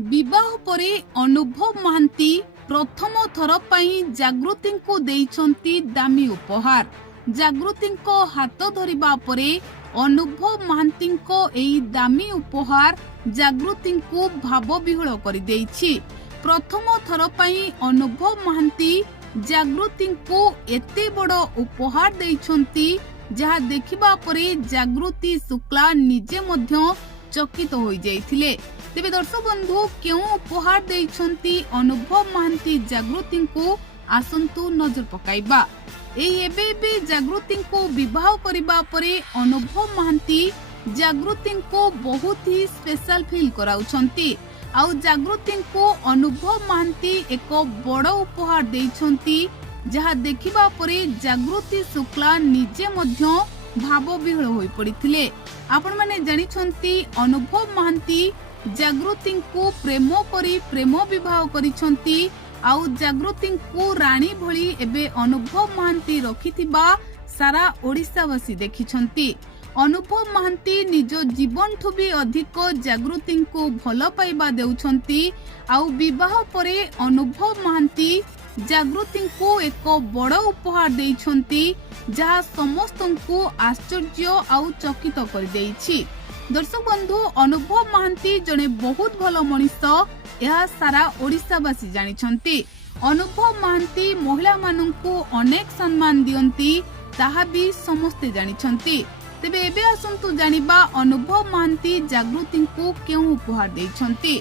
विवाह परे अनुभव महांती प्रथम थर पई जागृति को देइछंती दामी उपहार। जागृति को हाथ धरिबा परे अनुभव महांती को एई दामी उपहार जागृति को भाव विहुल कर देइछि। प्रथम थर पई अनुभव महांती जागृति को एते बड़ उपहार देइछंती जहा देखिबा परे जागृति शुक्ला निजे मध्य चकित हो जाइथिले। तेबे दर्शक बंधु क्यों उपहार देइछंती अनुभव महांती जागृति को आसंतु नजर पकाइबा। एबे जागृति को विवाह करिबा परे अनुभव महांती जागृति को बहुत ही स्पेशल फील कराउछंती। आउ जागृति को अनुभव महांती एक बड़ उपहार देइछंती जहा देखिबा परे जागृति शुक्ला निजे मध्य भाव विहल होई पड़िथिले। आपण माने जानिछंती अनुभव महांती जागृति को प्रेम करी प्रेम विवाह करिछंती। आउ जागृति को रानी भली एबे अनुभव महांती रखिथिबा सारा ओडिसावासी देखिछंती। अनुभव महांती निज जीवन ठु भी अधिक जागृति को भल पाइबा देउछंती। आउ विवाह परे अनुभव महांती जागृति को एक बड़ उपहार देइछंती जहा समस्त को आश्चर्य आउ चकित कर देइछि। दर्शक बंधु अनुभव महांती जने बहुत भल मनिष यह सारा ओडिसावासी जानिछंती। अनुभव महांती महिला माननकु अनेक सम्मान दियंती ताहा भी समस्ते जानिछंती। तेबे एबे आसंतु जानिबा अनुभव महांती जागृति को केउ उपहार देइछंती।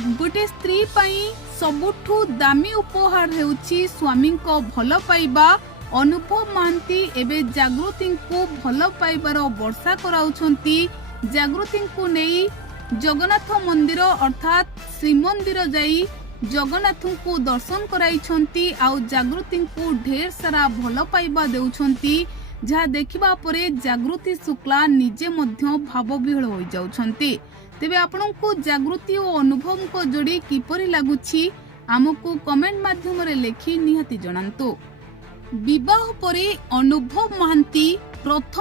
गोटे स्त्री पई सबुठु दामी उपहार हेउछि स्वामी को भल पाइबा। अनुभव महांती एबे जागृति को भल पाइबार वर्षा कराउछंती। जागृति को नेई जगन्नाथ मंदिर अर्थात श्रीमंदिर जाई जगन्नाथ को दर्शन कराइछंती। आउ जागृति को ढेर सारा भल पाइबा देउछंती जहा देखिबा परे जागृति शुक्ला निजे मध्य भाव विहल हो जाउछंती। तेबे आपनकु जागृति और अनुभव को जोड़ी किपरि लागुछि आमको कमेंट माध्यम रे लेखि निहाती जणांतु। विवाह परे अनुभव महांती प्रथम